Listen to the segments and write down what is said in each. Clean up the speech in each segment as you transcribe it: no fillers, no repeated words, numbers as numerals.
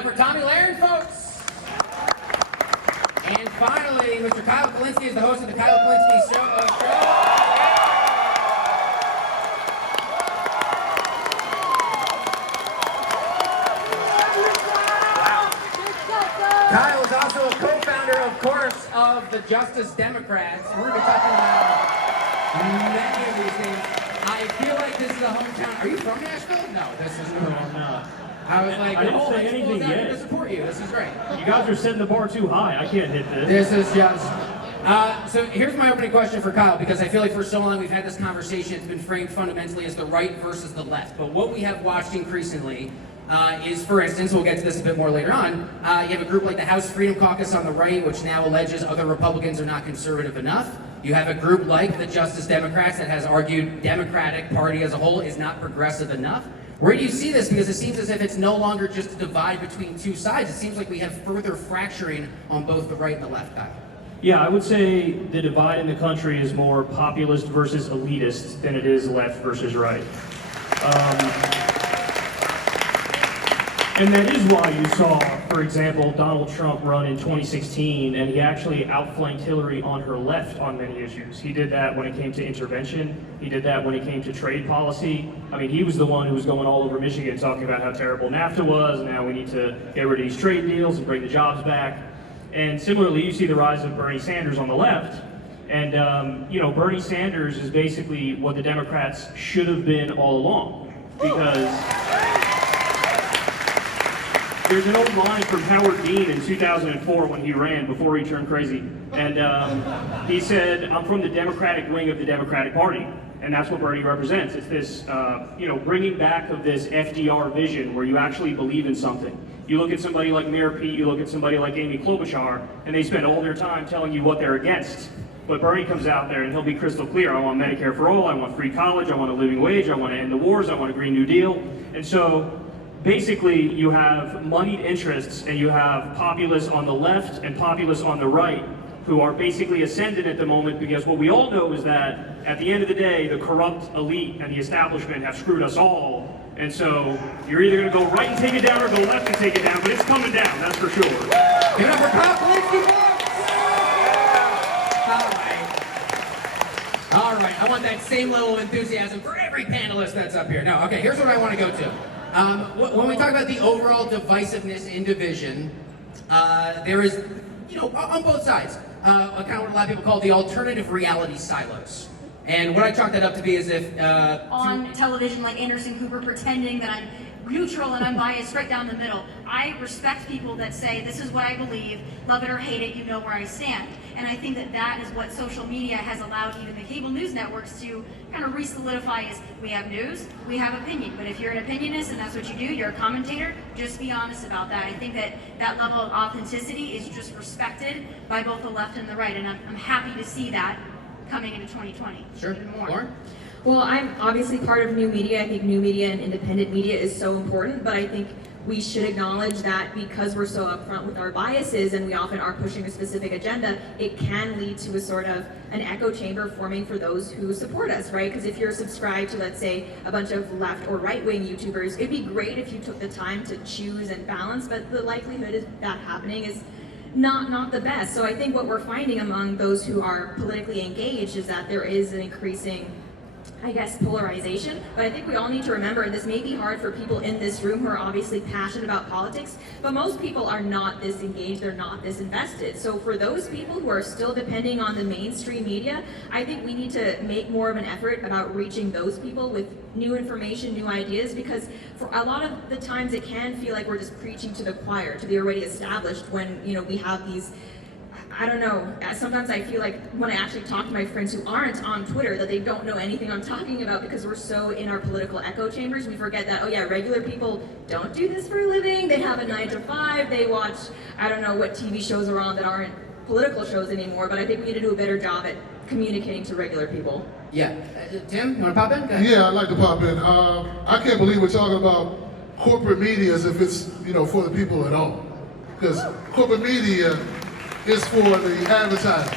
up for Tommy Lahren, folks. And finally, Mr. Kyle Kulinski is the host of the Kyle Kulinski Show. Kyle is also a co-founder, of course, of the Justice Democrats. And we're going to be talking about many of these things. I feel like this is a hometown. Are you from Nashville? No, this is No, I'm not. I was like, I didn't say anything yet. To support you. This is great. You guys are setting the bar too high. I can't hit this. This is just. So here's my opening question for Kyle, because I feel like for so long we've had this conversation. It's been framed fundamentally as the right versus the left. But what we have watched increasingly is, for instance, we'll get to this a bit more later on, you have a group like the House Freedom Caucus on the right, which now alleges other Republicans are not conservative enough. You have a group like the Justice Democrats that has argued Democratic Party as a whole is not progressive enough. Where do you see this? Because it seems as if it's no longer just a divide between two sides. It seems like we have further fracturing on both the right and the left, Kyle. Yeah, I would say the divide in the country is more populist versus elitist than it is left versus right. And that is why you saw, for example, Donald Trump run in 2016, and he actually outflanked Hillary on her left on many issues. He did that when it came to intervention. He did that when it came to trade policy. I mean, he was the one who was going all over Michigan talking about how terrible NAFTA was, and now we need to get rid of these trade deals and bring the jobs back. And similarly, you see the rise of Bernie Sanders on the left. And, Bernie Sanders is basically what the Democrats should have been all along. Because there's an old line from Howard Dean in 2004 when he ran, before he turned crazy. And he said, I'm from the Democratic wing of the Democratic Party. And that's what Bernie represents. It's this, bringing back of this FDR vision where you actually believe in something. You look at somebody like Mayor Pete, you look at somebody like Amy Klobuchar, and they spend all their time telling you what they're against. But Bernie comes out there and he'll be crystal clear. I want Medicare for all, I want free college, I want a living wage, I want to end the wars, I want a Green New Deal. And so, basically, you have moneyed interests and you have populists on the left and populists on the right who are basically ascendant at the moment, because what we all know is that at the end of the day, the corrupt elite and the establishment have screwed us all. And so you're either going to go right and take it down or go left and take it down, but it's coming down, that's for sure. Give it up for Kyle Kulinski, folks! All right, I want that same level of enthusiasm for every panelist that's up here. No, okay, here's what I want to go to. When we talk about the overall divisiveness in division, there is, on both sides, kind of what a lot of people call the alternative reality silos. And what I chalk that up to be is if... on television, like Anderson Cooper pretending that I'm neutral and unbiased, right down the middle. I respect people that say, this is what I believe, love it or hate it, you know where I stand. And I think that that is what social media has allowed even the cable news networks to kind of re-solidify is, we have news, we have opinion. But if you're an opinionist and that's what you do, you're a commentator, just be honest about that. I think that that level of authenticity is just respected by both the left and the right. And I'm happy to see that coming into 2020. Sure. Even more. Lauren? Well, I'm obviously part of new media. I think new media and independent media is so important, but I think we should acknowledge that because we're so upfront with our biases and we often are pushing a specific agenda, it can lead to a sort of an echo chamber forming for those who support us, right? Because if you're subscribed to, let's say, a bunch of left or right-wing YouTubers, it'd be great if you took the time to choose and balance, but the likelihood of that happening is not the best. So I think what we're finding among those who are politically engaged is that there is an increasing, I guess, polarization, but I think we all need to remember, and this may be hard for people in this room who are obviously passionate about politics, but most people are not this engaged, they're not this invested. So for those people who are still depending on the mainstream media, I think we need to make more of an effort about reaching those people with new information, new ideas, because for a lot of the times it can feel like we're just preaching to the choir, to the already established, when, we have these, I don't know, sometimes I feel like when I actually talk to my friends who aren't on Twitter that they don't know anything I'm talking about because we're so in our political echo chambers. We forget that, regular people don't do this for a living. They have a 9 to 5. They watch, I don't know what TV shows are on that aren't political shows anymore, but I think we need to do a better job at communicating to regular people. Yeah. Tim, you want to pop in? Go ahead. Yeah, I'd like to pop in. I can't believe we're talking about corporate media as if it's, for the people at all. Because corporate media is for the advertisers.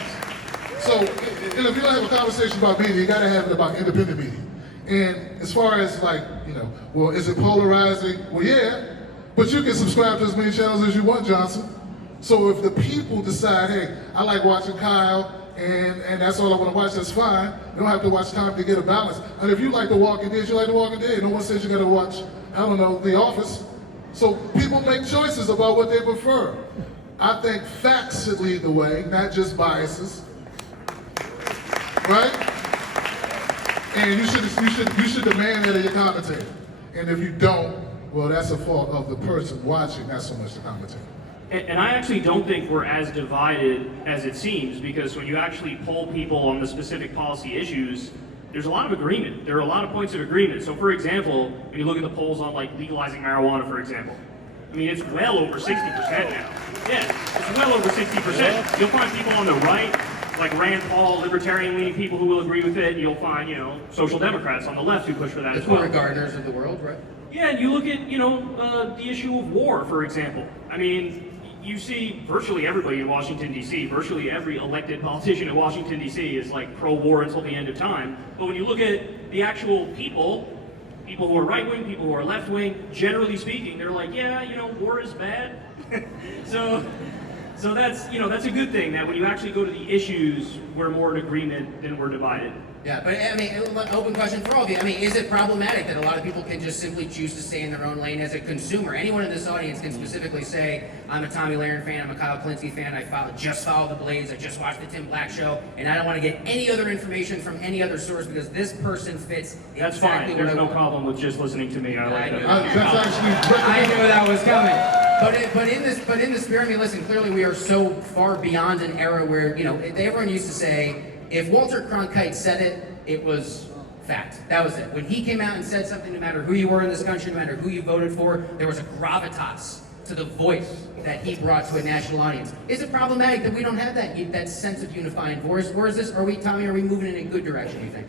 So, and if you're gonna have a conversation about media, you gotta have it about independent media. And as far as is it polarizing? Well, yeah, But you can subscribe to as many channels as you want, Johnson. So if the people decide, hey, I like watching Kyle, and that's all I want to watch, that's fine. You don't have to watch time to get a balance. And if you like The Walking Dead, you like The Walking Dead. No one says you got to watch, I don't know, The Office. So people make choices about what they prefer. I think facts should lead the way, not just biases. Right? And you should demand that of your commentator. And if you don't, well, that's a fault of the person watching, not so much the commentator. And I actually don't think we're as divided as it seems, because when you actually poll people on the specific policy issues, there's a lot of agreement. There are a lot of points of agreement. So for example, when you look at the polls on like legalizing marijuana, for example, I mean, it's well over 60% now. Yeah, it's well over 60%. You'll find people on the right, like Rand Paul, libertarian-leaning people who will agree with it. You'll find, social democrats on the left who push for that as well. The Gardners of the world, right? Yeah, and you look at, the issue of war, for example. I mean, you see virtually everybody in Washington, D.C., virtually every elected politician in Washington, D.C. is like pro-war until the end of time. But when you look at the actual people who are right-wing, people who are left-wing, generally speaking, they're like, yeah, war is bad. So that's, that's a good thing, that when you actually go to the issues, we're more in agreement than we're divided. Yeah, but I mean, open question for all of you. I mean, is it problematic that a lot of people can just simply choose to stay in their own lane as a consumer? Anyone in this audience can specifically say, I'm a Tommy Lahren fan, I'm a Kyle Kulinski fan, I just follow the Blades, I just watched the Tim Black show, and I don't want to get any other information from any other source because this person fits That's exactly fine. There's what I no want. problem with just listening to me. I like that. That's actually I knew that was coming. But in the spirit, I mean, listen, clearly we are so far beyond an era where, everyone used to say, if Walter Cronkite said it, it was fact. That was it. When he came out and said something, no matter who you were in this country, no matter who you voted for, there was a gravitas to the voice that he brought to a national audience. Is it problematic that we don't have that sense of unifying voice? Or is this, Tommy, are we moving in a good direction, you think?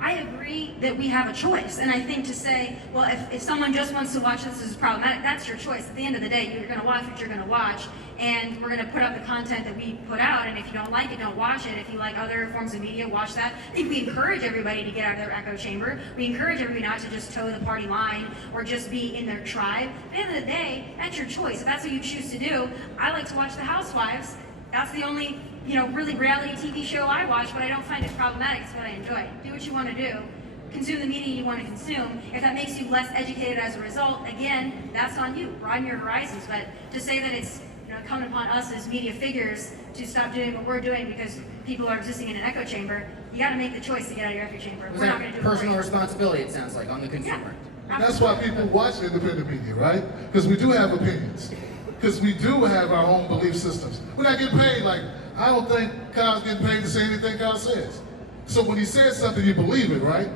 I agree that we have a choice, and I think to say, well, if someone just wants to watch this is problematic, that's your choice. At the end of the day, you're going to watch what you're going to watch, and we're going to put out the content that we put out, and if you don't like it, don't watch it. If you like other forms of media, watch that. I think we encourage everybody to get out of their echo chamber. We encourage everybody not to just toe the party line or just be in their tribe. At the end of the day, that's your choice. If that's what you choose to do, I like to watch The Housewives. That's the only really reality TV show I watch, but I don't find it problematic. It's what I enjoy. Do what you want to do. Consume the media you want to consume. If that makes you less educated as a result, again, that's on you. Broaden your horizons. But to say that it's incumbent upon us as media figures to stop doing what we're doing because people are existing in an echo chamber, you got to make the choice to get out of your echo chamber. Was We're not that going to do personal it. responsibility, it sounds like, on the consumer? Yeah, And that's why people watch independent media, right? Because we do have opinions. Because we do have our own belief systems. We're not getting paid I don't think Kyle's getting paid to say anything Kyle says. So when he says something, you believe it, right?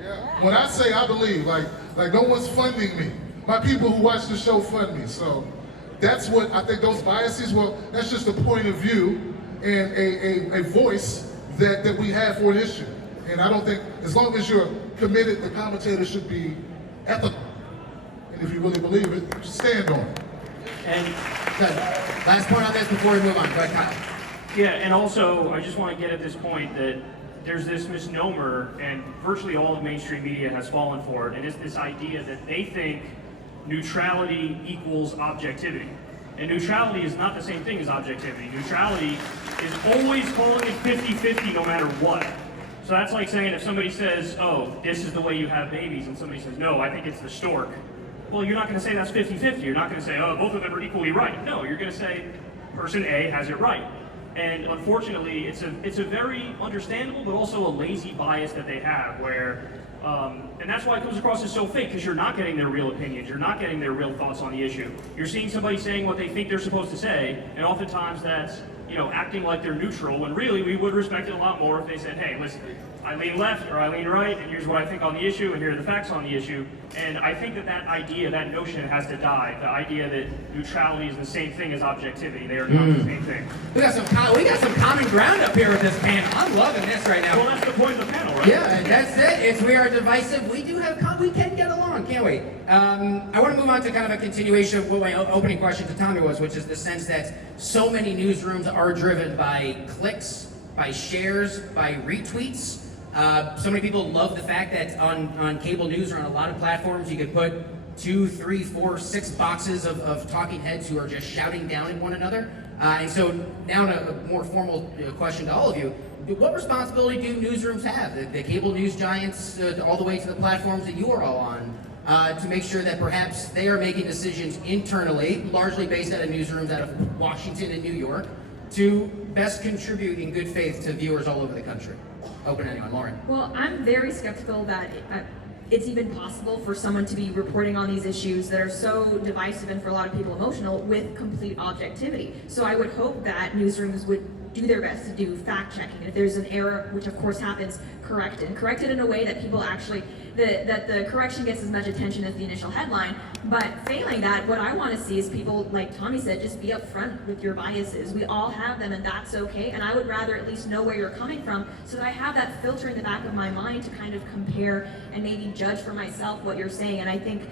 Yeah. When I say I believe, like no one's funding me. My people who watch the show fund me. So that's what I think those biases, well, that's just a point of view and a voice that we have for an issue. And I don't think, as long as you're committed, the commentator should be ethical. And if you really believe it, stand on it. And Good. Last point on this before we move on. Go ahead, Kyle. yeah, and also I just want to get at this point that there's this misnomer, and virtually all of mainstream media has fallen for it, and it's this idea that they think neutrality equals objectivity. And neutrality is not the same thing as objectivity. Neutrality is always calling it 50-50 no matter what. So that's like saying if somebody says, oh, this is the way you have babies, and somebody says, no, I think it's the stork. Well, you're not going to say that's 50-50. You're not going to say, oh, both of them are equally right. No, you're going to say person A has it right. And unfortunately, it's a very understandable but also a lazy bias that they have where, and that's why it comes across as so fake, because you're not getting their real opinions. You're not getting their real thoughts on the issue. You're seeing somebody saying what they think they're supposed to say, and oftentimes that's, acting like they're neutral, when really we would respect it a lot more if they said, hey, listen, I lean left or I lean right, and here's what I think on the issue, and here are the facts on the issue. And I think that idea, that notion has to die. The idea that neutrality is the same thing as objectivity. They are not the same thing. We got some common ground up here with this panel. I'm loving this right now. Well, that's the point of the panel, right? Yeah, and that's it. We are divisive. We can get along, can't we? I want to move on to kind of a continuation of what my opening question to Tommy was, which is the sense that so many newsrooms are driven by clicks, by shares, by retweets. So many people love the fact that on cable news or on a lot of platforms you could put 2, 3, 4, 6 boxes of talking heads who are just shouting down at one another. And so now to a more formal question to all of you. What responsibility do newsrooms have, the cable news giants all the way to the platforms that you are all on, to make sure that perhaps they are making decisions internally, largely based out of newsrooms out of Washington and New York, to best contribute in good faith to viewers all over the country? Open anyone, Lauren. Well, I'm very skeptical that it's even possible for someone to be reporting on these issues that are so divisive and for a lot of people emotional with complete objectivity. So I would hope that newsrooms would do their best to do fact checking. If there's an error, which of course happens, correct it in a way that people actually, that the correction gets as much attention as the initial headline. But failing that, what I want to see is people, like Tommy said, just be upfront with your biases. We all have them, and that's okay. And I would rather at least know where you're coming from, so that I have that filter in the back of my mind to kind of compare and maybe judge for myself what you're saying. And I think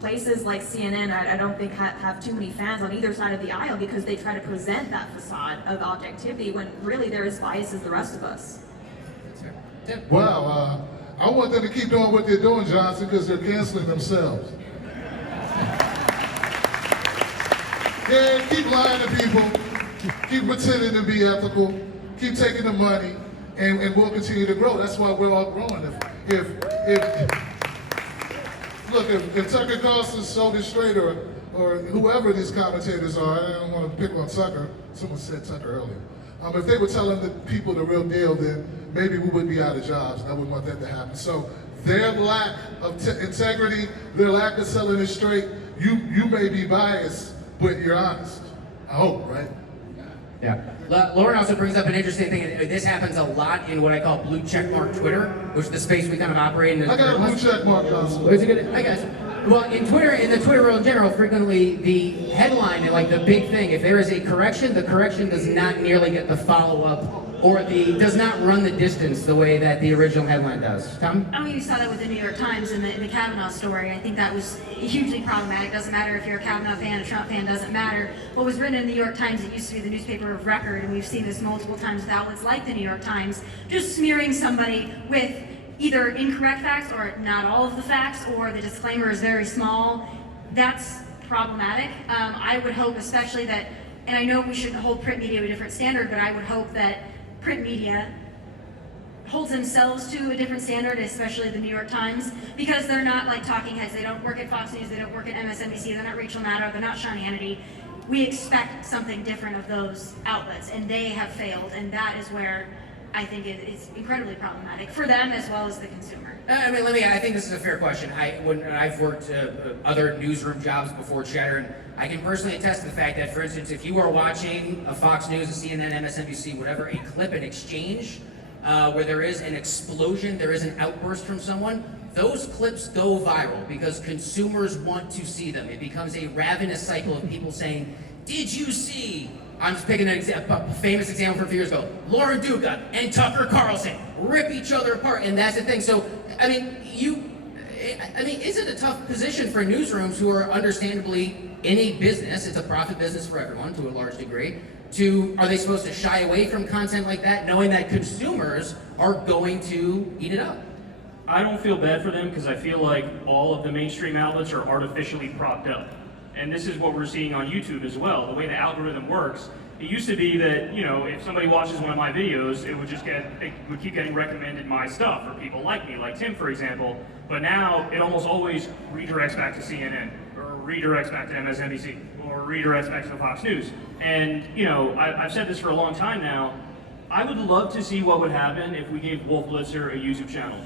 places like CNN, I don't think have too many fans on either side of the aisle, because they try to present that facade of objectivity when really they're as biased as the rest of us. Wow, I want them to keep doing what they're doing, Johnson, because they're canceling themselves. Yeah, keep lying to people, keep pretending to be ethical, keep taking the money, and we'll continue to grow. That's why we're all growing. If Tucker Carlson's sold it straight, or whoever these commentators are, I don't want to pick on Tucker. Someone said Tucker earlier. If they were telling the people the real deal, then maybe we would be out of jobs, and I wouldn't want that to happen. So their lack of integrity, their lack of selling it straight, you may be biased, but you're honest. I hope, right? Yeah. Lauren also brings up an interesting thing. This happens a lot in what I call blue checkmark Twitter, which is the space we kind of operate in. I got a blue checkmark, Consul. Is it good? Hi guys. Well, in the Twitter world in general, frequently the headline, like the big thing, if there is a correction, the correction does not nearly get the follow-up, or does not run the distance the way that the original headline does. Tom? I don't know if you saw that with the New York Times in the Kavanaugh story. I think that was hugely problematic. Doesn't matter if you're a Kavanaugh fan, a Trump fan, doesn't matter. What was written in the New York Times, it used to be the newspaper of record, and we've seen this multiple times with outlets like the New York Times, just smearing somebody with either incorrect facts or not all of the facts, or the disclaimer is very small. That's problematic. I would hope especially that, and I know we shouldn't hold print media to a different standard, but I would hope that print media holds themselves to a different standard, especially the New York Times, because they're not like talking heads. They don't work at Fox News, they don't work at MSNBC, they're not Rachel Maddow, they're not Sean Hannity. We expect something different of those outlets, and they have failed, and that is where I think it's incredibly problematic for them as well as the consumer. I think this is a fair question. I've worked other newsroom jobs before Cheddar, and I can personally attest to the fact that, for instance, if you are watching a Fox News, a CNN, MSNBC, whatever, a clip, an exchange, where there is an explosion, there is an outburst from someone, those clips go viral because consumers want to see them. It becomes a ravenous cycle of people saying, "Did you see?" I'm just picking a famous example from a few years ago. Lauren Duca and Tucker Carlson rip each other apart, and that's the thing. So, is it a tough position for newsrooms who are understandably in a business? It's a profit business for everyone to a large degree. Are they supposed to shy away from content like that, knowing that consumers are going to eat it up? I don't feel bad for them, because I feel like all of the mainstream outlets are artificially propped up. And this is what we're seeing on YouTube as well. The way the algorithm works, it used to be that, if somebody watches one of my videos, it would keep getting recommended my stuff, or people like me, like Tim, for example. But now it almost always redirects back to CNN, or redirects back to MSNBC, or redirects back to Fox News. And, I've said this for a long time now. I would love to see what would happen if we gave Wolf Blitzer a YouTube channel.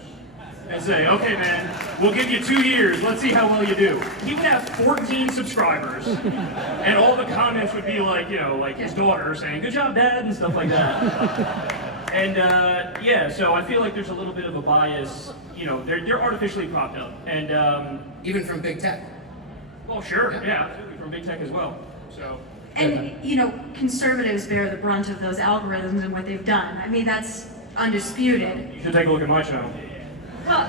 And say, okay, man, we'll give you 2 years. Let's see how well you do. He would have 14 subscribers, and all the comments would be like, like his daughter saying, "Good job, Dad," and stuff like that. And so I feel like there's a little bit of a bias. They're artificially propped up, and Even from big tech. Well, sure, yeah, absolutely, from big tech as well. So. And conservatives bear the brunt of those algorithms and what they've done. That's undisputed. You should take a look at my channel. Well,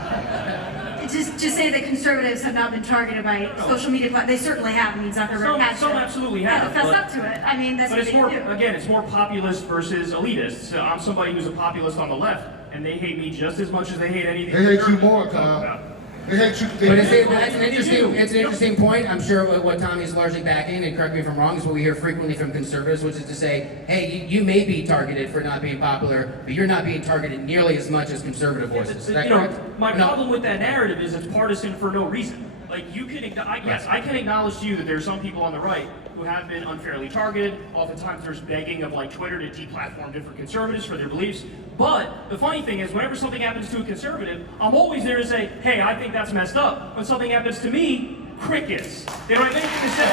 just say that conservatives have not been targeted by social media platforms. They certainly have. Zuckerberg has. Some absolutely have. Fess up to it. That's but what it's they more, do. again, it's more populist versus elitist. So I'm somebody who's a populist on the left, and they hate me just as much as they hate anything. They hate you more, Kyle. They hate you. But that's an interesting point. I'm sure what Tommy's largely backing, and correct me if I'm wrong, is what we hear frequently from conservatives, which is to say, hey, you may be targeted for not being popular, but you're not being targeted nearly as much as conservative voices. Is that correct? My problem with that narrative is it's partisan for no reason. Like, you can, yes, I can acknowledge to you that there are some people on the right who have been unfairly targeted. Oftentimes there's begging of like Twitter to deplatform different conservatives for their beliefs. But the funny thing is, whenever something happens to a conservative, I'm always there to say, hey, I think that's messed up. When something happens to me, crickets. They don't have anything to say.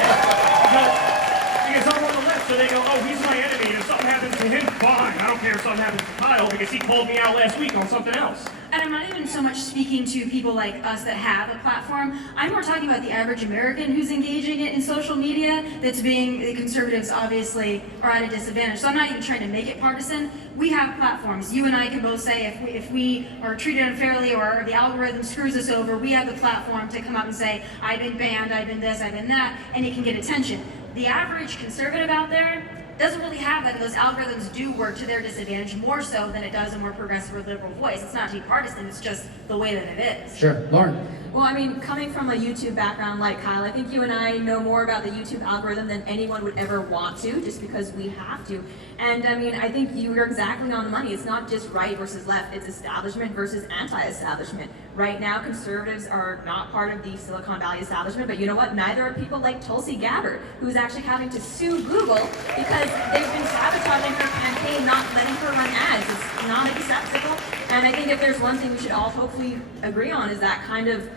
Because I'm on the left, so they go, oh, he's my enemy, and if something happens to him, fine. I don't care if something happens to Kyle, because he called me out last week on something else. And I'm not even so much speaking to people like us that have a platform. I'm more talking about the average American who's engaging it in social media, that's being, the conservatives obviously are at a disadvantage. So I'm not even trying to make it partisan. We have platforms. You and I can both say if we are treated unfairly or the algorithm screws us over, we have the platform to come up and say, I've been banned, I've been this, I've been that, and it can get attention. The average conservative out there doesn't really have that, and those algorithms do work to their disadvantage more so than it does a more progressive or liberal voice. It's not too partisan, it's just the way that it is. Sure. Lauren? Well, I mean, coming from a YouTube background like Kyle, I think you and I know more about the YouTube algorithm than anyone would ever want to, just because we have to. And I mean, I think you're exactly on the money. It's not just right versus left, it's establishment versus anti-establishment. Right now, conservatives are not part of the Silicon Valley establishment, but you know what? Neither are people like Tulsi Gabbard, who's actually having to sue Google because they've been sabotaging her campaign, not letting her run ads. It's not acceptable. And I think if there's one thing we should all hopefully agree on is that kind of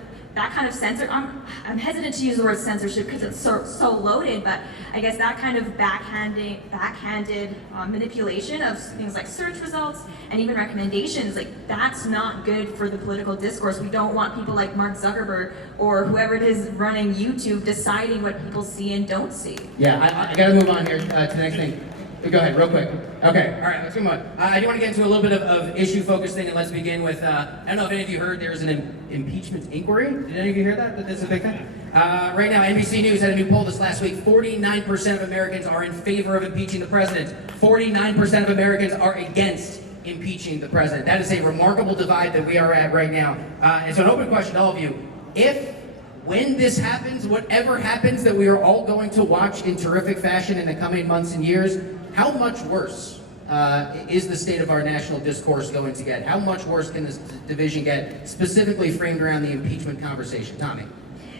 censor. I'm hesitant to use the word censorship because it's so loaded, but I guess that kind of backhanded manipulation of things like search results and even recommendations, like that's not good for the political discourse. We don't want people like Mark Zuckerberg or whoever it is running YouTube deciding what people see and don't see. Yeah, I gotta move on here to the next thing. Go ahead, real quick. Okay, all right, let's move on. I do want to get into a little bit of issue-focused thing, and let's begin with, I don't know if any of you heard there's an impeachment inquiry. Did any of you hear that this is a big thing? Right now, NBC News had a new poll this last week. 49% of Americans are in favor of impeaching the president. 49% of Americans are against impeaching the president. That is a remarkable divide that we are at right now. And so an open question to all of you. When this happens, whatever happens that we are all going to watch in terrific fashion in the coming months and years, how much worse is the state of our national discourse going to get? How much worse can this division get, specifically framed around the impeachment conversation? Tommy?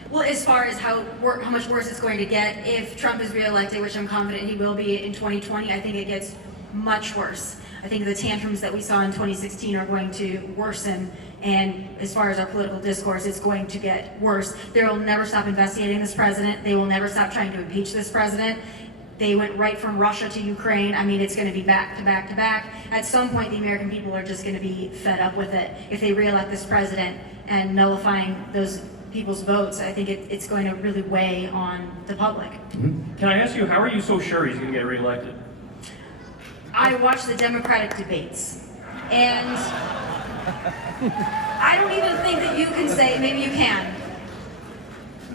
Well, as far as how much worse it's going to get, if Trump is reelected, which I'm confident he will be in 2020, I think it gets much worse. I think the tantrums that we saw in 2016 are going to worsen, and as far as our political discourse, it's going to get worse. They will never stop investigating this president. They will never stop trying to impeach this president. They went right from Russia to Ukraine. I mean, it's going to be back to back to back. At some point, the American people are just going to be fed up with it. If they reelect this president and nullifying those people's votes, I think it's going to really weigh on the public. Can I ask you, how are you so sure he's going to get reelected? I watch the Democratic debates, and I don't even think that you can say, maybe you can.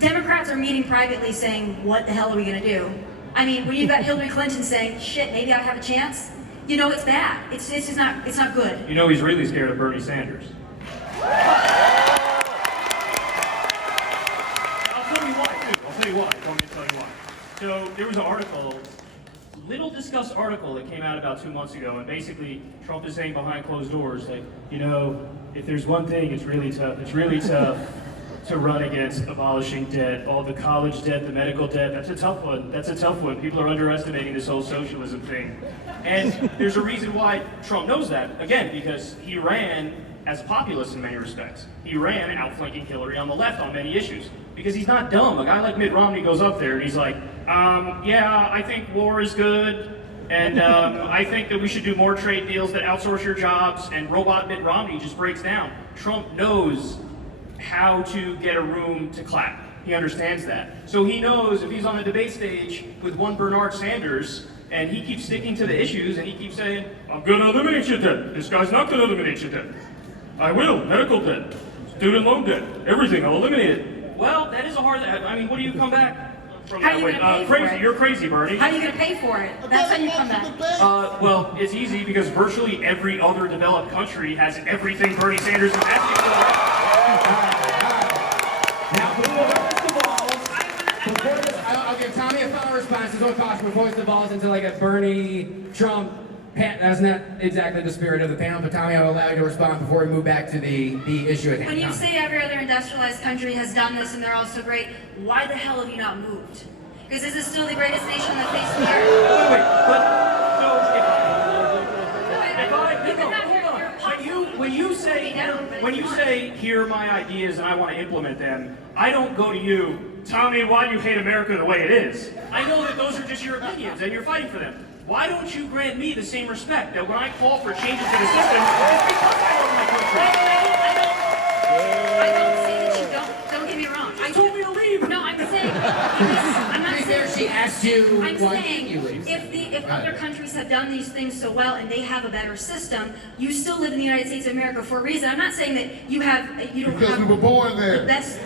Democrats are meeting privately saying, what the hell are we going to do? I mean, when you've got Hillary Clinton saying, shit, maybe I have a chance, you know it's bad. It's just not, it's not good. You know he's really scared of Bernie Sanders. I'll tell you why, too. I'll tell you why. I'm going to tell you why. So there was an article, little discussed article that came out about 2 months ago, and basically Trump is saying behind closed doors, like, you know, if there's one thing, it's really tough to run against abolishing debt, all the college debt, the medical debt. That's a tough one. People are underestimating this whole socialism thing. And there's a reason why Trump knows that. Again, because he ran as a populist in many respects. He ran outflanking Hillary on the left on many issues. Because he's not dumb. A guy like Mitt Romney goes up there and he's like, yeah, I think war is good. And I think that we should do more trade deals that outsource your jobs. And robot Mitt Romney just breaks down. Trump knows how to get a room to clap. He understands that. So he knows if he's on a debate stage with one Bernard Sanders and he keeps sticking to the issues and he keeps saying, I'm going to eliminate your debt. This guy's not going to eliminate your debt. I will. Medical debt, student loan debt, everything. I'll eliminate it. Well, that is a hard, I mean, what do you come back from How that are you way? gonna pay for Crazy. it? You're crazy, Bernie. How are you going to pay for it? That's how you come back. Well, it's easy because virtually every other developed country has everything Bernie Sanders is asking for. is what costs. We're poised the balls into like a Bernie, Trump, that's not exactly the spirit of the panel, but Tommy, I'll allow you to respond before we move back to the issue at hand. When you say every other industrialized country has done this and they're all so great, why the hell have you not moved? Because this is still the greatest nation on the face of the earth. Wait, but so when you say hear my ideas and I want to implement them, I don't go to you, Tommy, why do you hate America the way it is? I know that those are just your opinions and you're fighting for them. Why don't you grant me the same respect that when I call for changes to the system, it's because I love my country? I don't say that you don't get me wrong. I told me to leave. No, I'm saying, I'm not saying, She asked you I'm why saying, you leave. if other countries have done these things so well and they have a better system, you still live in the United States of America for a reason. I'm not saying that you don't Because have we were born there. the best.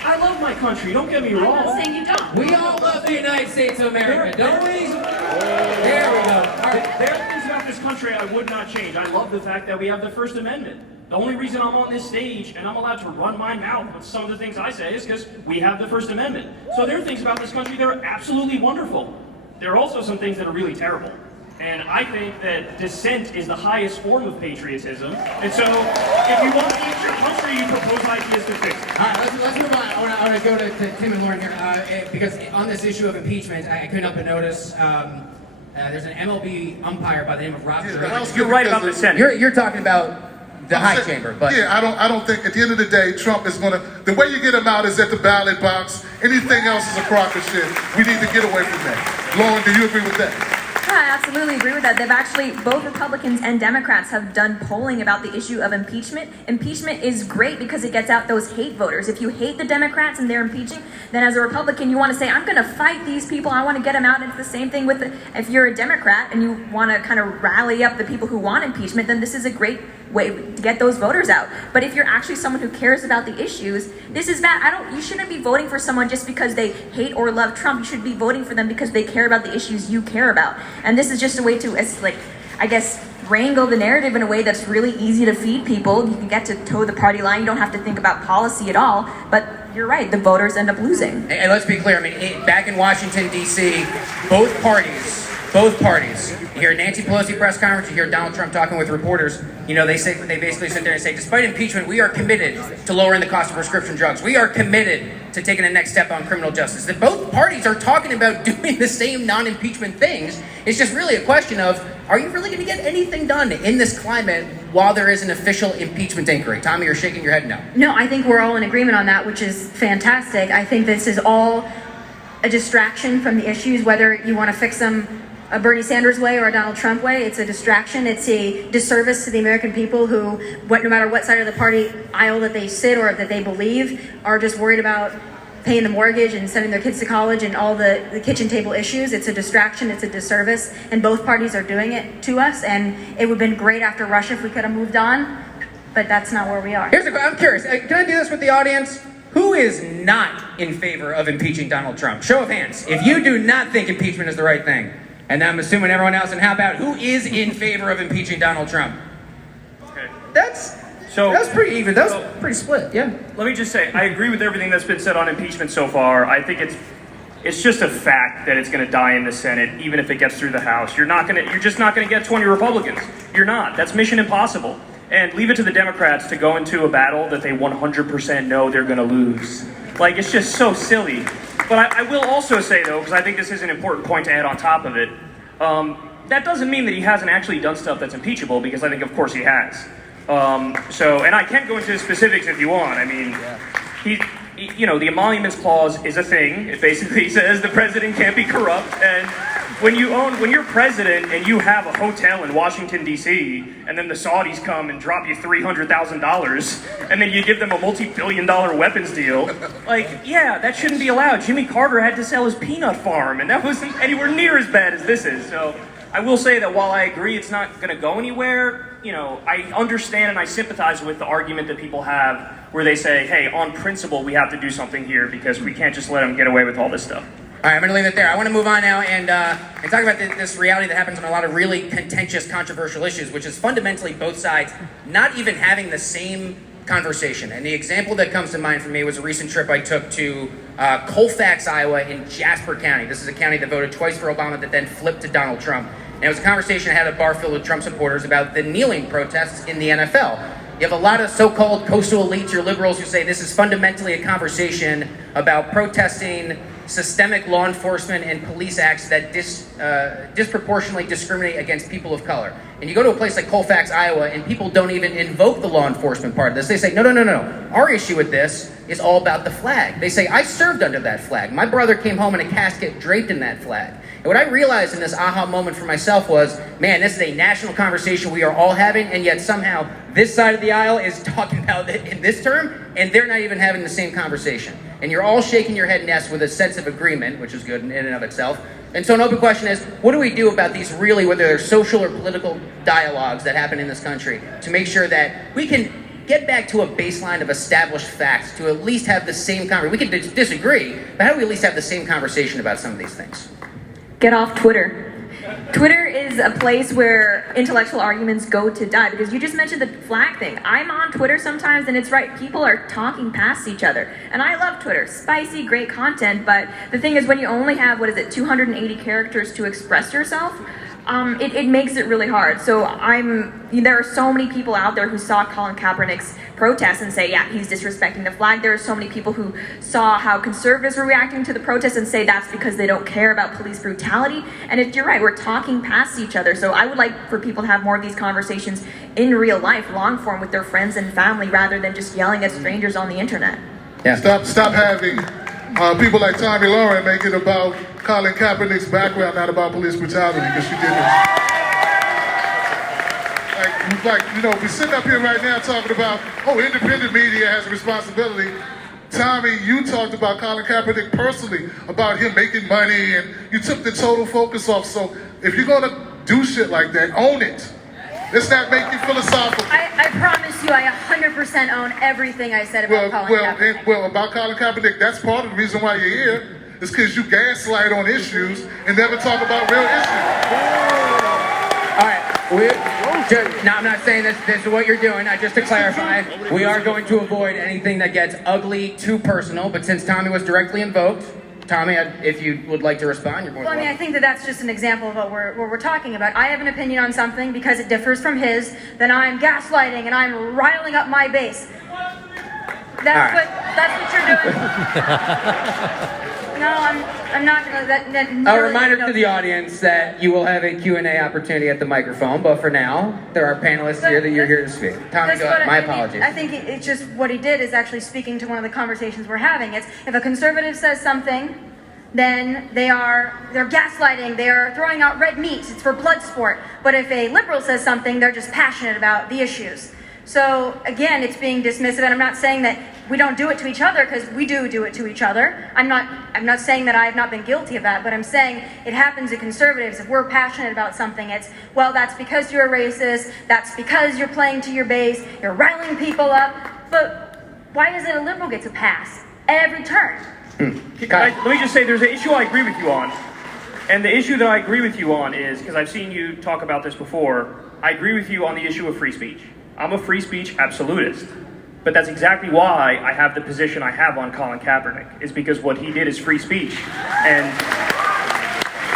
I love my country, don't get me I'm wrong. not saying you don't. We all love the United States of America, don't we? There we go. All right. There are things about this country I would not change. I love the fact that we have the First Amendment. The only reason I'm on this stage and I'm allowed to run my mouth with some of the things I say is because we have the First Amendment. So there are things about this country that are absolutely wonderful. There are also some things that are really terrible. And I think that dissent is the highest form of patriotism. And so if you want to fix your country, you propose ideas to fix it. All right, let's move on. I want to go to Tim and Lauren here because on this issue of impeachment, I couldn't help but notice there's an MLB umpire by the name of Rob Sherman. You're right about the Senate. You're talking about the high chamber, but yeah, I don't think at the end of the day Trump is gonna. The way you get him out is at the ballot box. Anything else is a crock of shit. We need to get away from that. Lauren, do you agree with that? Yeah, I absolutely agree with that. They've actually, both Republicans and Democrats have done polling about the issue of impeachment. Impeachment is great because it gets out those hate voters. If you hate the Democrats and they're impeaching, then as a Republican, you want to say, I'm going to fight these people. I want to get them out. And it's the same thing with if you're a Democrat and you want to kind of rally up the people who want impeachment, then this is a great way to get those voters out. But if you're actually someone who cares about the issues, this is bad. You shouldn't be voting for someone just because they hate or love Trump. You should be voting for them because they care about the issues you care about. And this is just a way to, wrangle the narrative in a way that's really easy to feed people. You can get to toe the party line. You don't have to think about policy at all. But you're right, the voters end up losing. And let's be clear, I mean, back in Washington, D.C., both parties, you hear Nancy Pelosi press conference, you hear Donald Trump talking with reporters, they basically sit there and say, despite impeachment, we are committed to lowering the cost of prescription drugs. We are committed to taking a next step on criminal justice. That both parties are talking about doing the same non-impeachment things. It's just really a question of, are you really going to get anything done in this climate while there is an official impeachment inquiry? Tommy, you're shaking your head no. No, I think we're all in agreement on that, which is fantastic. I think this is all a distraction from the issues, whether you want to fix them a Bernie Sanders way or a Donald Trump way. It's a distraction. It's a disservice to the American people who, no matter what side of the party aisle that they sit or that they believe, are just worried about paying the mortgage and sending their kids to college and all the kitchen table issues. It's a distraction. It's a disservice. And both parties are doing it to us. And it would have been great after Russia if we could have moved on. But that's not where we are. I'm curious. Can I do this with the audience? Who is not in favor of impeaching Donald Trump? Show of hands. If you do not think impeachment is the right thing. And I'm assuming everyone else. And how about who is in favor of impeaching Donald Trump? Okay. That's pretty even. That's pretty split. Yeah. Let me just say, I agree with everything that's been said on impeachment so far. I think it's just a fact that it's going to die in the Senate, even if it gets through the House. You're just not going to get 20 Republicans. You're not. That's mission impossible. And leave it to the Democrats to go into a battle that they 100% know they're going to lose. It's just so silly. But I will also say, though, because I think this is an important point to add on top of it, that doesn't mean that he hasn't actually done stuff that's impeachable, because I think, of course, he has. And I can go into the specifics if you want. I mean, the emoluments clause is a thing. It basically says the president can't be corrupt. And when you're president and you have a hotel in Washington, D.C., and then the Saudis come and drop you $300,000, and then you give them a multi-billion-dollar weapons deal, that shouldn't be allowed. Jimmy Carter had to sell his peanut farm, and that wasn't anywhere near as bad as this is. So I will say that while I agree it's not going to go anywhere, I understand and I sympathize with the argument that people have where they say, hey, on principle, we have to do something here because we can't just let them get away with all this stuff. All right, I'm going to leave it there. I want to move on now and talk about this reality that happens on a lot of really contentious, controversial issues, which is fundamentally both sides not even having the same conversation. And the example that comes to mind for me was a recent trip I took to Colfax, Iowa in Jasper County. This is a county that voted twice for Obama that then flipped to Donald Trump. And it was a conversation I had at a bar filled with Trump supporters about the kneeling protests in the NFL. You have a lot of so-called coastal elites or liberals who say this is fundamentally a conversation about protesting systemic law enforcement and police acts that disproportionately discriminate against people of color. And you go to a place like Colfax, Iowa, and people don't even invoke the law enforcement part of this. They say, no. Our issue with this is all about the flag. They say, I served under that flag. My brother came home in a casket draped in that flag. And what I realized in this aha moment for myself was, man, this is a national conversation we are all having, and yet somehow this side of the aisle is talking about it in this term, and they're not even having the same conversation. And you're all shaking your head yes with a sense of agreement, which is good in and of itself. And so an open question is, what do we do about these really, whether they're social or political dialogues that happen in this country, to make sure that we can get back to a baseline of established facts, to at least have the same conversation. We can disagree, but how do we at least have the same conversation about some of these things? Get off Twitter. Twitter is a place where intellectual arguments go to die, because you just mentioned the flag thing. I'm on Twitter sometimes, and it's right, people are talking past each other. And I love Twitter. Spicy, great content, but the thing is, when you only have, 280 characters to express yourself, it makes it really hard. So there are so many people out there who saw Colin Kaepernick's protest and say, yeah, he's disrespecting the flag. There are so many people who saw how conservatives were reacting to the protest and say that's because they don't care about police brutality. And you're right, we're talking past each other. So I would like for people to have more of these conversations in real life, long form, with their friends and family, rather than just yelling at strangers on the internet. Yeah. Stop having people like Tommy Lauren make it about Colin Kaepernick's background, not about police brutality, because she did this. We're sitting up here right now talking about, independent media has a responsibility. Tommy, you talked about Colin Kaepernick personally, about him making money, and you took the total focus off. So if you're gonna do shit like that, own it. Let's not make you philosophical. I promise you, I 100% own everything I said about Colin Kaepernick. About Colin Kaepernick, that's part of the reason why you're here. It's because you gaslight on issues and never talk about real issues. All right. I'm not saying this is what you're doing. Just to clarify, we are going to avoid anything that gets ugly, too personal. But since Tommy was directly invoked, Tommy, if you would like to respond, you're more than welcome. I think that's just an example of what we're talking about. I have an opinion on something because it differs from his, then I'm gaslighting and I'm riling up my base. That's what you're doing. No, I'm not going to. A reminder to the audience that you will have a Q&A opportunity at the microphone, but for now, there are panelists here that you're here to speak. Tommy, go ahead. My apologies. I think it's just what he did is actually speaking to one of the conversations we're having. It's if a conservative says something, then they're gaslighting, they're throwing out red meat, it's for blood sport. But if a liberal says something, they're just passionate about the issues. So again, it's being dismissive, and I'm not saying that we don't do it to each other, because we do it to each other. I'm not saying that I have not been guilty of that, but I'm saying it happens to conservatives. If we're passionate about something, it's, well, that's because you're a racist, that's because you're playing to your base, you're riling people up. But why doesn't a liberal get to pass every turn? Let me just say, there's an issue I agree with you on. And the issue that I agree with you on is, because I've seen you talk about this before, I agree with you on the issue of free speech. I'm a free speech absolutist. But that's exactly why I have the position I have on Colin Kaepernick, is because what he did is free speech. And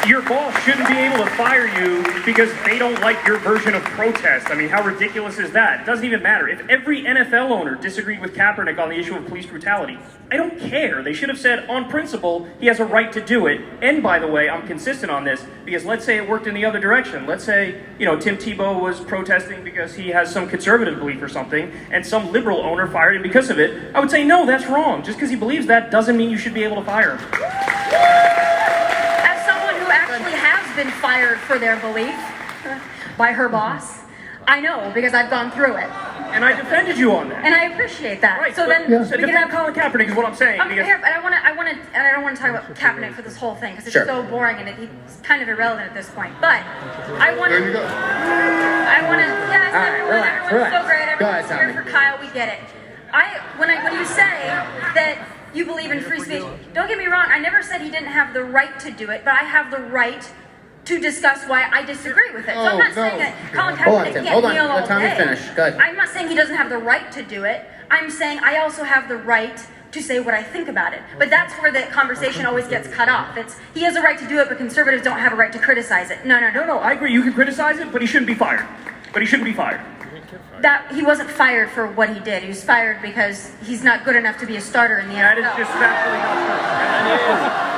your boss shouldn't be able to fire you because they don't like your version of protest. I mean, how ridiculous is that? It doesn't even matter. If every NFL owner disagreed with Kaepernick on the issue of police brutality, I don't care. They should have said, on principle, he has a right to do it. And by the way, I'm consistent on this, because let's say it worked in the other direction. Let's say, Tim Tebow was protesting because he has some conservative belief or something, and some liberal owner fired him because of it. I would say, no, that's wrong. Just because he believes that doesn't mean you should be able to fire him. As someone who actually has been fired for their belief by her boss, I know, because I've gone through it. And I defended you on that. And I appreciate that. Right, so then, we can have Colin Kaepernick is what I'm saying. But I don't want to talk about Kaepernick for this whole thing, because it's so boring and it's kind of irrelevant at this point. But I want to. There you go. I want to. Yes, everyone's so great. Everyone's here for Kyle. We get it. When you say that you believe in free speech, don't get me wrong. I never said he didn't have the right to do it, but I have the right to discuss why I disagree with it. So I'm not saying that Colin Hold on, Kaepernick Tim. can't Hold on. kneel all Let Tommy day. finish. Go ahead. I'm not saying he doesn't have the right to do it. I'm saying I also have the right to say what I think about it. But that's where the conversation always gets cut off. It's he has a right to do it, but conservatives don't have a right to criticize it. No. No, I agree. You can criticize it, but he shouldn't be fired. That he wasn't fired for what he did. He was fired because he's not good enough to be a starter in the NFL. That is just factually not true.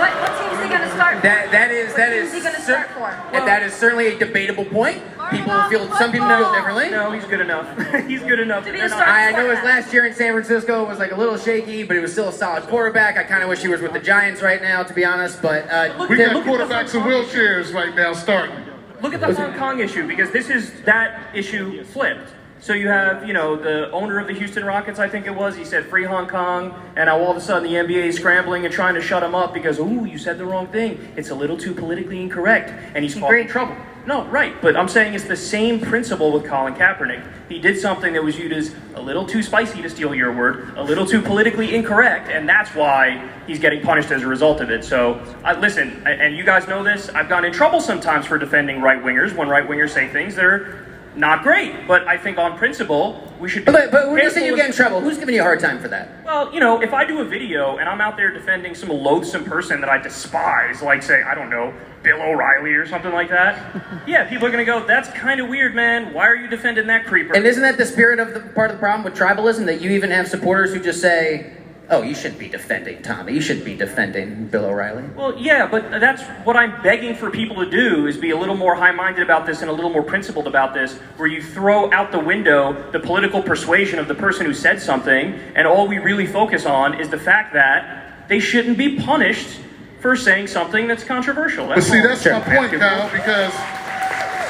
What team is he going to start for? That is What team is he going to start for? and that is certainly a debatable point. Some people feel differently. No, he's good enough. He's good enough. To be a starter. I know his last year in San Francisco was like a little shaky, but he was still a solid quarterback. I kind of wish he was with the Giants right now, to be honest. But We got quarterbacks in wheelchairs right now starting. Look at the Hong Kong issue, because this is that issue flipped. So you have, the owner of the Houston Rockets, I think it was, he said free Hong Kong, and now all of a sudden the NBA is scrambling and trying to shut him up because, ooh, you said the wrong thing. It's a little too politically incorrect, and he's causing trouble. No, right, but I'm saying it's the same principle with Colin Kaepernick. He did something that was viewed as a little too spicy, to steal your word, a little too politically incorrect, and that's why he's getting punished as a result of it. So, listen, and you guys know this, I've gotten in trouble sometimes for defending right-wingers when right-wingers say things that are not great, but I think on principle, we should be But when you say careful you with- get in trouble, who's giving you a hard time for that? Well, if I do a video and I'm out there defending some loathsome person that I despise, like say, I don't know, Bill O'Reilly or something like that, yeah, people are gonna go, that's kind of weird, man. Why are you defending that creeper? And isn't that the spirit of the part of the problem with tribalism, that you even have supporters who just say, oh, you shouldn't be defending Tommy, you shouldn't be defending Bill O'Reilly? Well, yeah, but that's what I'm begging for people to do, is be a little more high-minded about this and a little more principled about this, where you throw out the window the political persuasion of the person who said something, and all we really focus on is the fact that they shouldn't be punished for saying something that's controversial. But see, that's my point, Kyle, because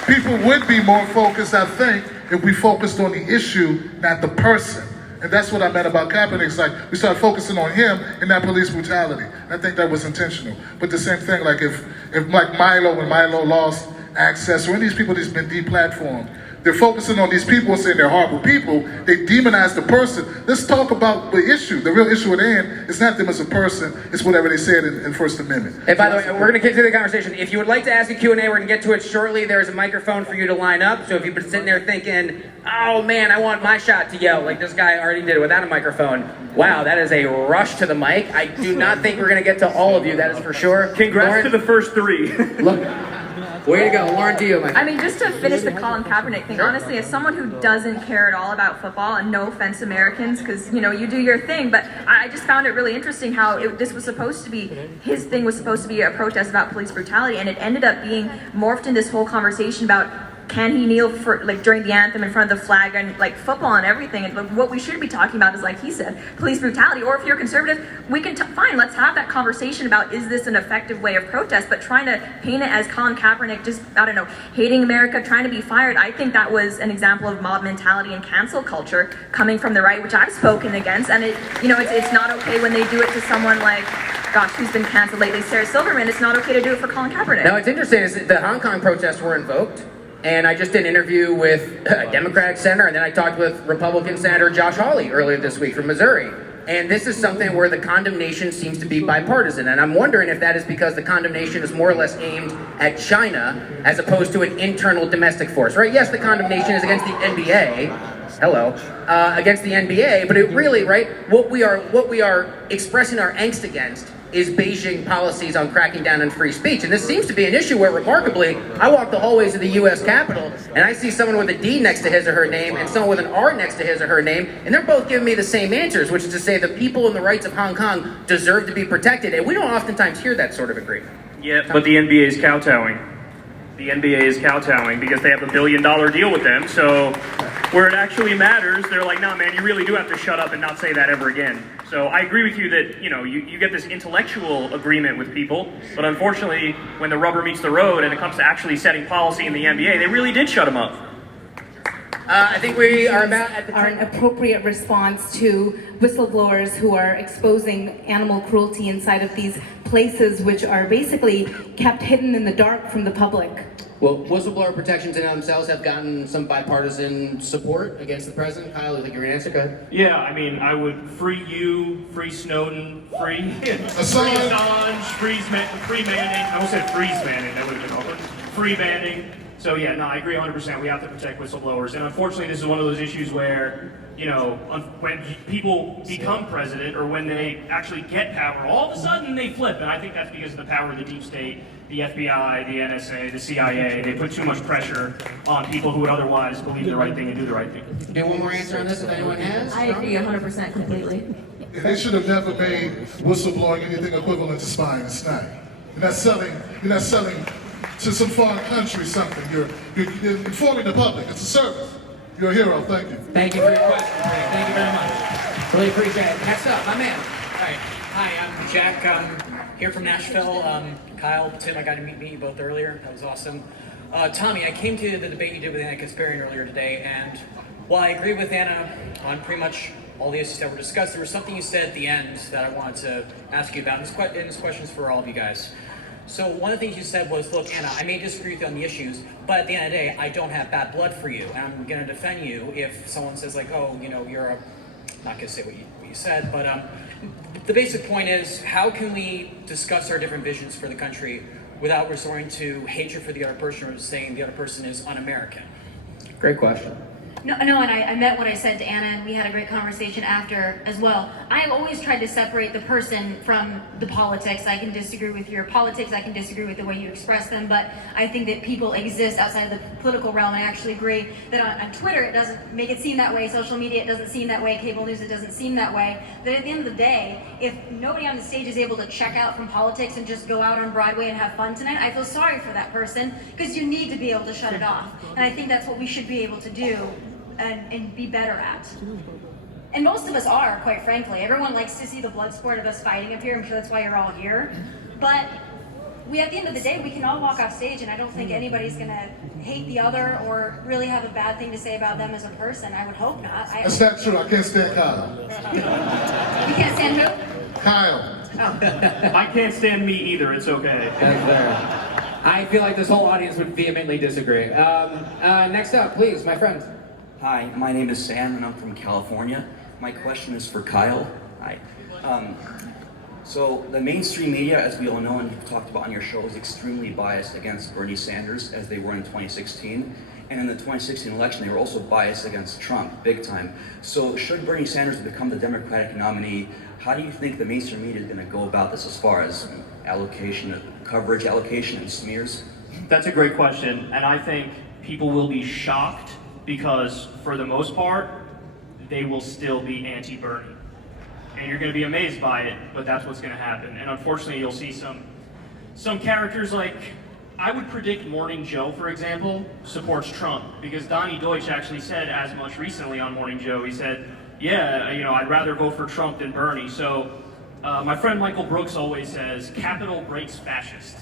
people would be more focused, I think, if we focused on the issue, not the person. And that's what I meant about Kaepernick. It's like we started focusing on him and not police brutality. I think that was intentional. But the same thing, like if like Milo, when Milo lost access, or any of these people that's been deplatformed, they're focusing on these people and saying they're horrible people. They demonize the person. Let's talk about the issue. The real issue at hand is not them as a person. It's whatever they said in First Amendment. And by the way, we're going to continue the conversation. If you would like to ask a Q&A, we're going to get to it shortly. There's a microphone for you to line up. So if you've been sitting there thinking, oh man, I want my shot to yell like this guy already did it without a microphone. Wow, that is a rush to the mic. I do not think we're going to get to all of you, that is for sure. Congrats Lauren, to the first three. Look, way to go. Lauren, to you, I mean, just to finish the Colin Kaepernick thing, honestly, as someone who doesn't care at all about football, and no offense Americans, because, you do your thing, but I just found it really interesting how this was supposed to be, his thing was supposed to be a protest about police brutality, and it ended up being morphed in this whole conversation about can he kneel for during the anthem in front of the flag and football and everything, and what we should be talking about is, like he said, police brutality. Or if you're conservative, we can fine, let's have that conversation about is this an effective way of protest, but trying to paint it as Colin Kaepernick just, I don't know, hating America, trying to be fired. I think that was an example of mob mentality and cancel culture coming from the right, which I've spoken against, and it's not okay when they do it to someone like, gosh, who's been canceled lately, Sarah Silverman. It's not okay to do it for Colin Kaepernick. Now, what's interesting is that the Hong Kong protests were invoked. And I just did an interview with a Democratic senator, and then I talked with Republican Senator Josh Hawley earlier this week from Missouri. And this is something where the condemnation seems to be bipartisan. And I'm wondering if that is because the condemnation is more or less aimed at China as opposed to an internal domestic force, right? Yes, the condemnation is against the NBA. Hello. Against the NBA, but it really, right, what we are expressing our angst against is Beijing policies on cracking down on free speech. And this seems to be an issue where, remarkably, I walk the hallways of the U.S. Capitol, and I see someone with a D next to his or her name and someone with an R next to his or her name, and they're both giving me the same answers, which is to say the people and the rights of Hong Kong deserve to be protected. And we don't oftentimes hear that sort of agreement. Yeah, but the NBA is kowtowing. The NBA is kowtowing because they have $1 billion deal with them. So where it actually matters, they're like, no, man, you really do have to shut up and not say that ever again. So I agree with you that, you get this intellectual agreement with people, but unfortunately, when the rubber meets the road and it comes to actually setting policy in the NBA, they really did shut them up. I think we are about at the Are an appropriate response to whistleblowers who are exposing animal cruelty inside of these places, which are basically kept hidden in the dark from the public. Well, whistleblower protections in themselves have gotten some bipartisan support against the president. Kyle, you think you're going to answer? Go ahead. Yeah, I mean, I would free you, free Snowden, free Assange, free Manning. I almost said freeze Manning, that would have been awkward. Free Manning. So yeah, no, I agree 100%. We have to protect whistleblowers. And unfortunately, this is one of those issues where, you know, when people become president or when they actually get power, all of a sudden they flip. And I think that's because of the power of the deep state, the FBI, the NSA, the CIA. They put too much pressure on people who would otherwise believe the right thing and do the right thing. Do one more answer on this if anyone has? I agree 100% completely. They should have never made whistleblowing anything equivalent to spying and snagging. You're not selling to some foreign country something. You're informing the public. It's a service. You're a hero. Thank you. Thank you for your question. Thank you very much. Really appreciate it. Next up, my man. All right. Hi, I'm Jack. I'm here from Nashville. Kyle, Tim, I got to meet you both earlier. That was awesome. Tommy, I came to the debate you did with Anna Kasparian earlier today, and while I agree with Anna on pretty much all the issues that were discussed, there was something you said at the end that I wanted to ask you about, and this question's for all of you guys. So one of the things you said was, look, Anna, I may disagree with you on the issues, but at the end of the day, I don't have bad blood for you, and I'm going to defend you if someone says, like, oh, you know, you're a... I'm not going to say what you said, but the basic point is, how can we discuss our different visions for the country without resorting to hatred for the other person or saying the other person is un-American? Great question. No, and I meant what I said to Anna, and we had a great conversation after as well. I have always tried to separate the person from the politics. I can disagree with your politics, I can disagree with the way you express them, but I think that people exist outside of the political realm. I actually agree that on Twitter it doesn't make it seem that way, social media it doesn't seem that way, cable news it doesn't seem that way. That at the end of the day, if nobody on the stage is able to check out from politics and just go out on Broadway and have fun tonight, I feel sorry for that person, because you need to be able to shut it off. And I think that's what we should be able to do. And be better at. And most of us are, quite frankly. Everyone likes to see the blood sport of us fighting up here. I'm sure that's why you're all here. But at the end of the day, we can all walk off stage, and I don't think anybody's gonna hate the other or really have a bad thing to say about them as a person. I would hope not. That's not true. I can't stand Kyle. You can't stand who? Kyle. Oh. I can't stand me either, it's okay. That's fair. I feel like this whole audience would vehemently disagree. Next up, please, my friend. Hi, my name is Sam and I'm from California. My question is for Kyle. Hi. So the mainstream media, as we all know and you've talked about on your show, is extremely biased against Bernie Sanders, as they were in 2016. And in the 2016 election, they were also biased against Trump, big time. So should Bernie Sanders become the Democratic nominee, how do you think the mainstream media is going to go about this as far as coverage allocation and smears? That's a great question, and I think people will be shocked because, for the most part, they will still be anti-Bernie. And you're going to be amazed by it, but that's what's going to happen. And unfortunately, you'll see some characters like, I would predict Morning Joe, for example, supports Trump, because Donnie Deutsch actually said as much recently on Morning Joe. He said, yeah, you know, I'd rather vote for Trump than Bernie. So my friend Michael Brooks always says, capital breaks fascist.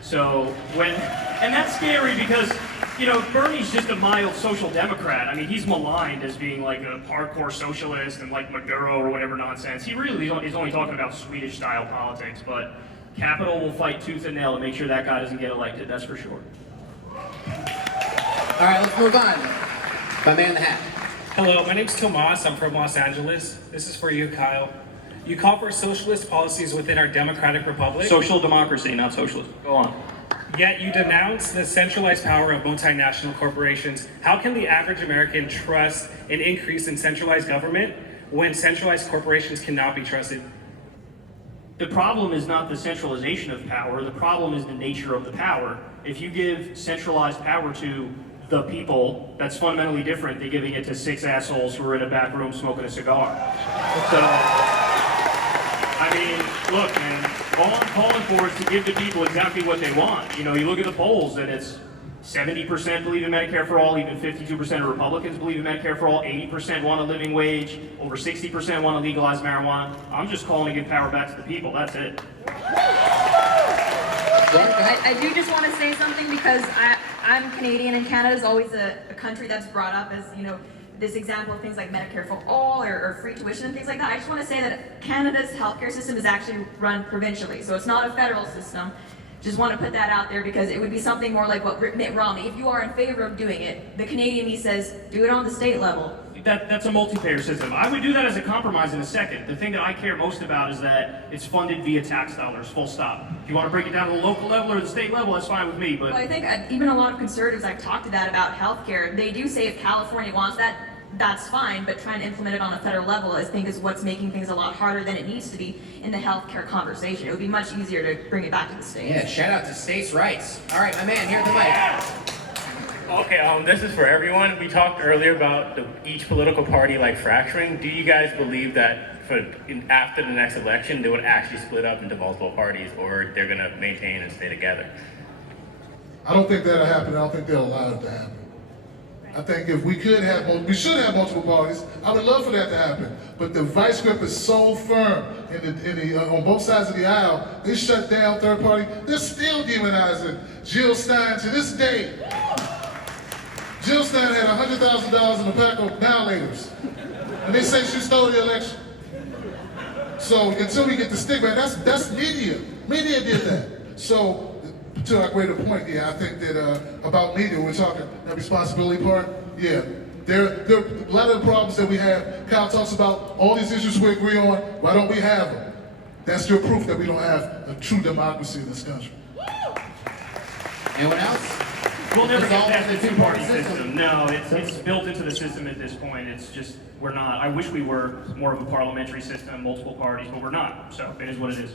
So and that's scary because, you know, Bernie's just a mild social democrat. I mean, he's maligned as being like a hardcore socialist and like Maduro or whatever nonsense. He really is only talking about Swedish-style politics, but Capital will fight tooth and nail to make sure that guy doesn't get elected, that's for sure. All right, let's move on. My man in the hat. Hello, my name's Tomas. I'm from Los Angeles. This is for you, Kyle. You call for socialist policies within our democratic republic. Social democracy, not socialism. Go on. Yet you denounce the centralized power of multinational corporations. How can the average American trust an increase in centralized government when centralized corporations cannot be trusted? The problem is not the centralization of power, the problem is the nature of the power. If you give centralized power to the people, that's fundamentally different than giving it to 6 assholes who are in a back room smoking a cigar. So, I mean, look, man, all I'm calling for is to give the people exactly what they want. You know, you look at the polls and it's 70% believe in Medicare for all, even 52% of Republicans believe in Medicare for all, 80% want a living wage, over 60% want to legalize marijuana. I'm just calling to give power back to the people, that's it. I do just want to say something because I'm Canadian and Canada is always a country that's brought up as, you know, this example of things like Medicare for all or free tuition and things like that. I just want to say that Canada's healthcare system is actually run provincially, so it's not a federal system. Just want to put that out there because it would be something more like what Mitt Romney, if you are in favor of doing it, the Canadian me says, do it on the state level. That's a multi-payer system. I would do that as a compromise in a second. The thing that I care most about is that it's funded via tax dollars, full stop. If you want to break it down to the local level or the state level, that's fine with me, but... Well, I think even a lot of conservatives I've talked to that about healthcare, they do say if California wants that, that's fine, but trying to implement it on a federal level, I think, is what's making things a lot harder than it needs to be in the healthcare conversation. It would be much easier to bring it back to the states. Yeah, shout out to states' rights. All right, my man, here at the mic. Okay, this is for everyone. We talked earlier about each political party like fracturing. Do you guys believe that after the next election, they would actually split up into multiple parties, or they're going to maintain and stay together? I don't think that'll happen. I don't think they'll allow it to happen. I think if we could have, we should have multiple parties. I would love for that to happen. But the vice grip is so firm on both sides of the aisle. They shut down third party. They're still demonizing Jill Stein to this day. Jill Stein had $100,000 in a pack of violators, and they say she stole the election. So until we get the stigma, that's media. Media did that. So to our greater point, yeah, I think that about media, we're talking the responsibility part. Yeah, there are a lot of the problems that we have. Kyle talks about all these issues we agree on. Why don't we have them? That's your proof that we don't have a true democracy in this country. Anyone else? We'll never It's get all past in the the two-party two-party system. No, it's built into the system at this point. It's just, we're not. I wish we were more of a parliamentary system, multiple parties, but we're not. So it is what it is.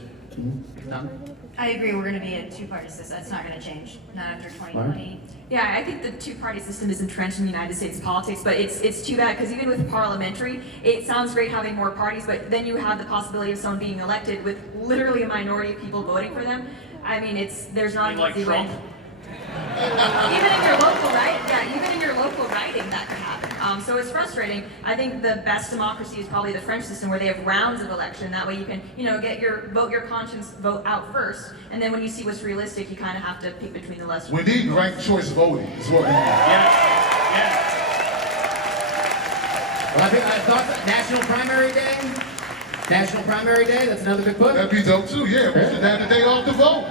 I agree, we're going to be a two-party system. That's not going to change, not after 2020. Yeah, I think the two-party system is entrenched in the United States politics, but it's too bad because even with parliamentary, it sounds great having more parties, but then you have the possibility of someone being elected with literally a minority of people voting for them. I mean, there's not an Like easy Trump? win. Even in your local, right? Yeah, even in your local riding, that could happen. So it's frustrating. I think the best democracy is probably the French system, where they have rounds of election. That way you can, get your conscience vote out first, and then when you see what's realistic, you kind of have to pick between the less. We need ranked choice voting, is what we need. Yeah. Well, I thought National Primary Day. National Primary Day. That's another good book. That'd be dope too. Yeah, we should have the day off to vote.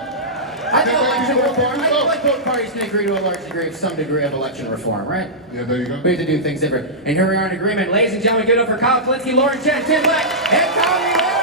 I feel like both parties can agree to a large degree of some degree of election reform, right? Yeah, there you go. We have to do things different. And here we are in agreement. Ladies and gentlemen, give it up for Kyle Kulinski, Lauren Chen, Tim Black, and Tommy Harris.